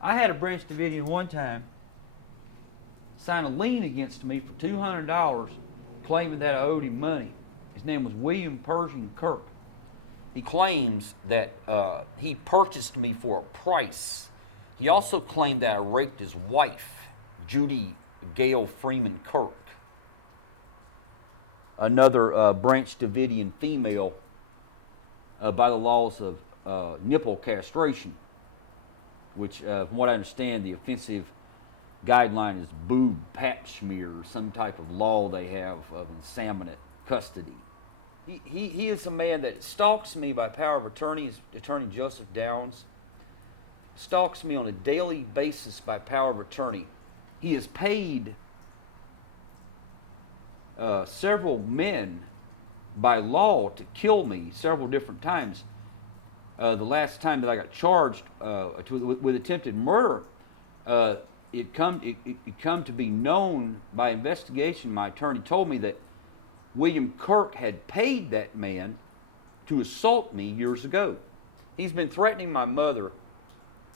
I had a Branch Davidian one time sign a lien against me for $200, claiming that I owed him money. His name was William Pershing Kirk. He claims that he purchased me for a price. He also claimed that I raped his wife, Judy Gale Freeman Kirk, another Branch Davidian female by the laws of nipple castration, which, from what I understand, the offensive guideline is boob pap smear, or some type of law they have of inseminate custody. He is a man that stalks me by power of attorney. His attorney Joseph Downs stalks me on a daily basis by power of attorney. He has paid several men by law to kill me several different times. The last time that I got charged with attempted murder, it come to be known by investigation. My attorney told me that William Kirk had paid that man to assault me years ago. He's been threatening my mother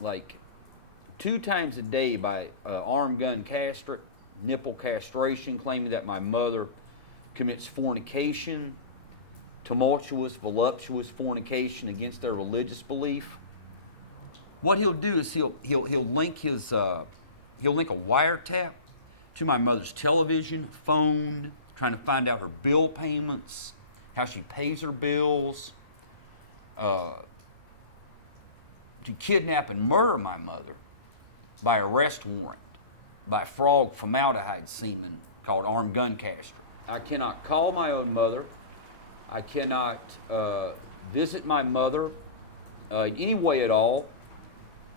like 2 times a day by arm gun castrate, nipple castration, claiming that my mother commits fornication, tumultuous, voluptuous fornication against their religious belief. What he'll do is he'll link a wiretap to my mother's television, phone, trying to find out her bill payments, how she pays her bills, to kidnap and murder my mother by arrest warrant, by frog formaldehyde semen called armed gun castrate. I cannot call my own mother. I cannot visit my mother in any way at all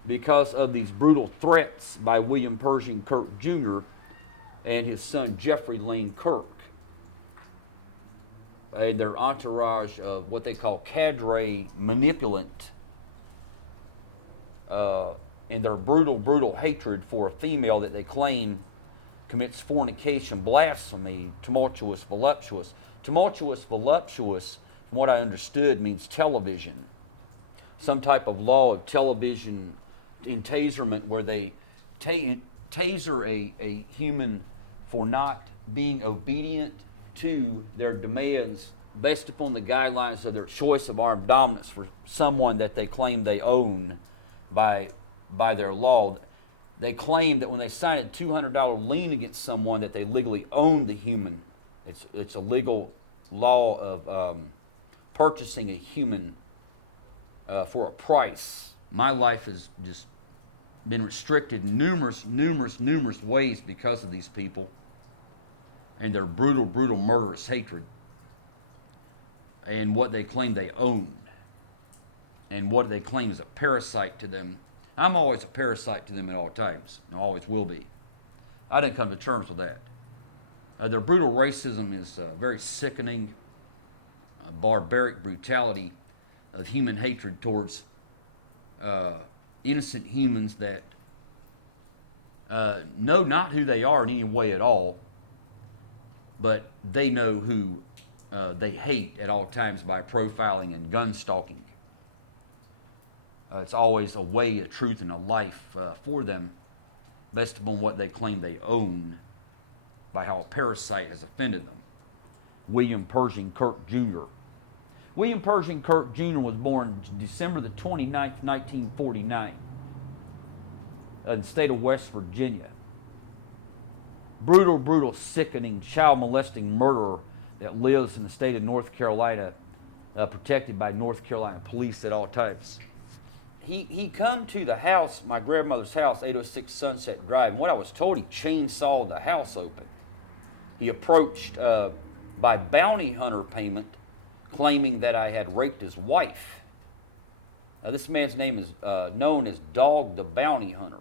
because of these brutal threats by William Pershing Kirk Jr. and his son Jeffrey Lane Kirk. And their entourage of what they call cadre manipulant, and their brutal hatred for a female that they claim commits fornication, blasphemy, tumultuous, voluptuous. Tumultuous, voluptuous, from what I understood, means television. Some type of law of television entaserment where they taser a human for not being obedient to their demands based upon the guidelines of their choice of armed dominance for someone that they claim they own by their law. They claim that when they sign a $200 lien against someone that they legally own the human. It's a legal law of purchasing a human for a price. My life has just been restricted in numerous ways because of these people and their brutal, murderous hatred and what they claim they own and what they claim is a parasite to them. I'm always a parasite to them at all times, and always will be. I didn't come to terms with that. Their brutal racism is very sickening, barbaric brutality of human hatred towards innocent humans that know not who they are in any way at all, but they know who they hate at all times by profiling and gun stalking. It's always a way, a truth, and a life for them based upon what they claim they own by how a parasite has offended them. William Pershing Kirk Jr. William Pershing Kirk Jr. was born December the 29th, 1949 in the state of West Virginia. Brutal, sickening, child-molesting murderer that lives in the state of North Carolina, protected by North Carolina police at all times. He come to the house, my grandmother's house, 806 Sunset Drive, and what I was told, he chainsawed the house open. He approached by bounty hunter payment, claiming that I had raped his wife. This man's name is known as Dog the Bounty Hunter.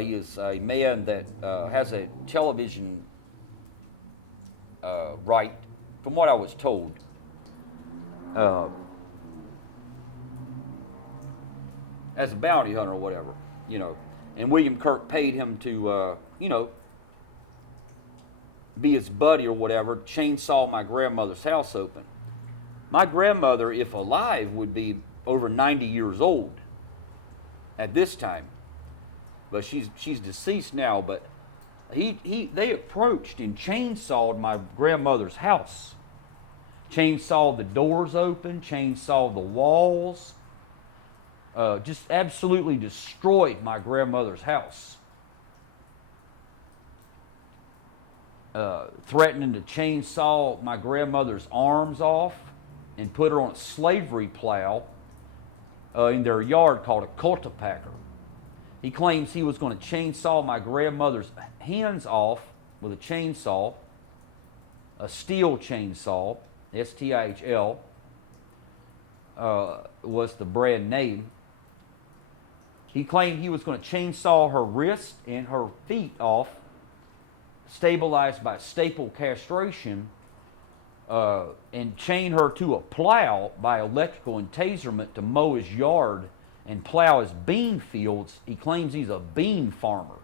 He is a man that has a television right, from what I was told. As a bounty hunter or whatever, And William Kirk paid him to, be his buddy or whatever, chainsaw my grandmother's house open. My grandmother, if alive, would be over 90 years old. at this time. But she's deceased now. But they approached and chainsawed my grandmother's house. Chainsawed the doors open, chainsawed the walls. Just absolutely destroyed my grandmother's house. Threatening to chainsaw my grandmother's arms off and put her on a slavery plow in their yard called a cultipacker. He claims he was going to chainsaw my grandmother's hands off with a chainsaw, a steel chainsaw, S-T-I-H-L, was the brand name. He claimed he was going to chainsaw her wrist and her feet off, stabilized by staple castration, and chain her to a plow by electrical entasement to mow his yard and plow his bean fields. He claims he's a bean farmer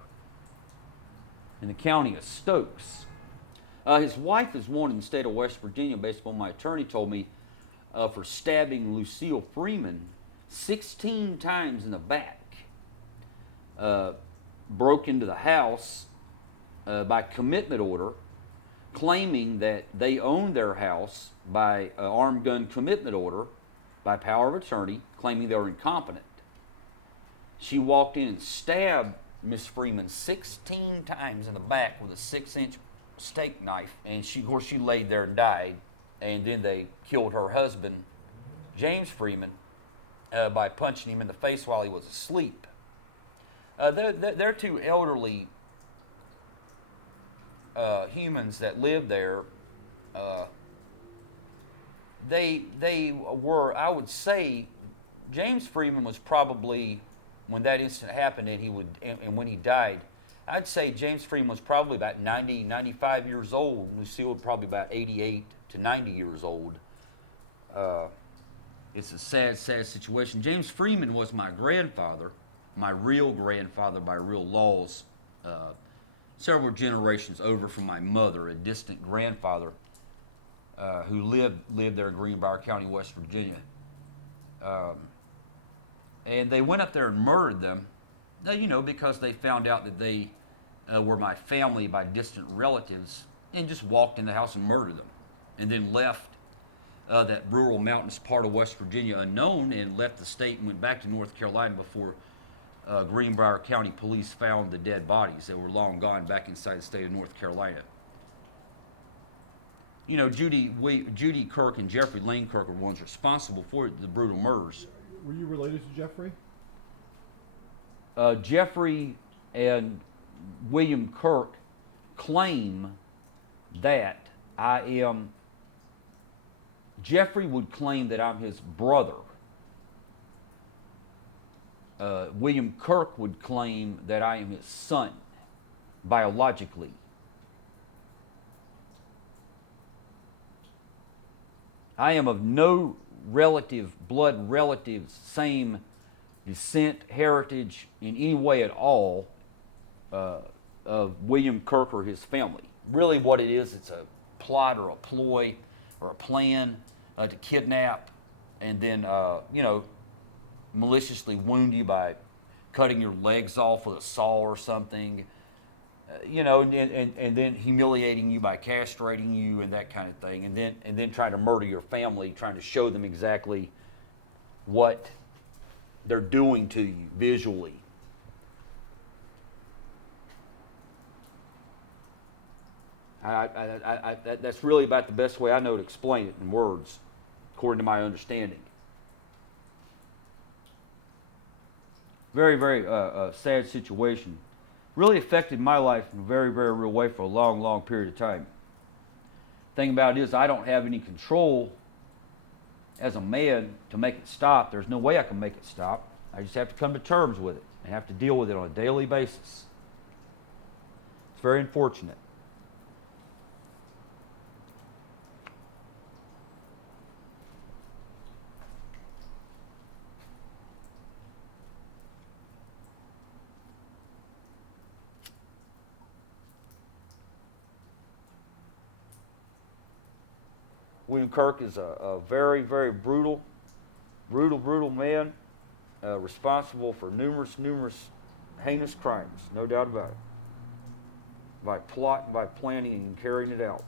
in the county of Stokes. His wife is wanted in the state of West Virginia, based upon my attorney told me, for stabbing Lucille Freeman 16 times in the back. Broke into the house by commitment order, claiming that they owned their house by armed gun commitment order, by power of attorney, claiming they were incompetent. She walked in and stabbed Miss Freeman 16 times in the back with a 6-inch steak knife, and of course she laid there and died. And then they killed her husband, James Freeman, by punching him in the face while he was asleep. They're two elderly humans that lived there. They were, I would say, James Freeman was probably, when that incident happened and when he died, I'd say James Freeman was probably about 90, 95 years old. Lucille was probably about 88 to 90 years old. It's a sad, sad situation. James Freeman was my grandfather, my real grandfather by real laws, several generations over from my mother, a distant grandfather who lived there in Greenbrier County, West Virginia. And they went up there and murdered them, because they found out that they were my family by distant relatives, and just walked in the house and murdered them, and then left that rural mountainous part of West Virginia unknown, and left the state and went back to North Carolina before Greenbrier County police found the dead bodies. They were long gone back inside the state of North Carolina. Judy Kirk and Jeffrey Lane Kirk were ones responsible for the brutal murders. Were you related to Jeffrey? Jeffrey and William Kirk claim that I am. Jeffrey would claim that I'm his brother. William Kirk would claim that I am his son, biologically. I am of no blood relatives, same descent, heritage, in any way at all of William Kirk or his family. Really what it is, it's a plot or a ploy or a plan to kidnap and then, maliciously wound you by cutting your legs off with a saw or something, and then humiliating you by castrating you and that kind of thing, and then trying to murder your family, trying to show them exactly what they're doing to you visually. That's really about the best way I know to explain it in words, according to my understanding. Very, very sad situation. Really affected my life in a very, very real way for a long, long period of time. Thing about it is I don't have any control as a man to make it stop. There's no way I can make it stop. I just have to come to terms with it and have to deal with it on a daily basis. It's very unfortunate. William Kirk is a very, very brutal man. responsible for numerous heinous crimes, no doubt about it, by plot, by planning, and carrying it out.